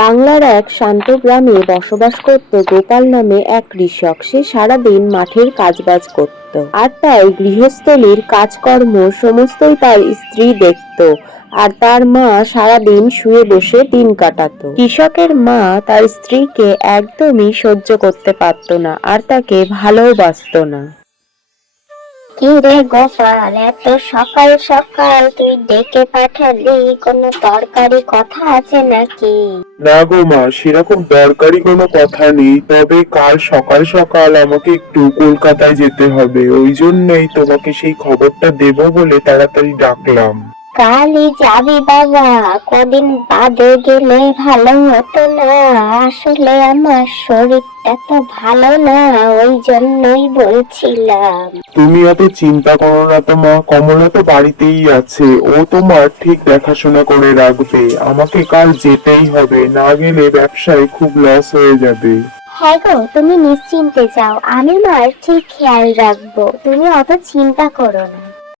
বাংলার এক শান্ত গ্রামে বসবাস করত গোপাল নামে এক কৃষক। সে সারাদিন মাঠের কাজবাজ করত, আর তাই গৃহস্থলীর কাজকর্ম সমস্তই তার স্ত্রী দেখত, আর তার মা সারাদিন শুয়ে বসে দিন কাটাতো। কৃষকের মা তার স্ত্রীকে একদমই সহ্য করতে পারত না, আর তাকে ভালোবাসতো না। কি রে গোপাল, এত সকাল সকাল তুই ডেকে পাঠালি? কোনো দরকারি কথা আছে নাকি? না গো মা, সেরকম দরকারি কোনো কথা নেই, তবে কাল সকাল সকাল আমাকে একটু কলকাতায় যেতে হবে, ওই জন্যই তোমাকে সেই খবরটা দেবো বলে তাড়াতাড়ি ডাকলাম। কালই যাবি বাবা? কদিন বাদে গেলে ভালো হতো না? আসলে আমার শরীরটা তো ভালো না, ওই জন্যই বলছিলাম। তুমি এত চিন্তা করো না তো মা, কমলা তো বাড়িতেই আছে, ও তোমার ঠিক দেখাশোনা করে রাখবে। আমাকে কাল যেতেই হবে, না গেলে ব্যবসায় খুব লস হয়ে যাবে। হ্যাঁ গো, তুমি নিশ্চিন্তে যাও, আমি মার ঠিক খেয়াল রাখবো, তুমি অত চিন্তা করো না।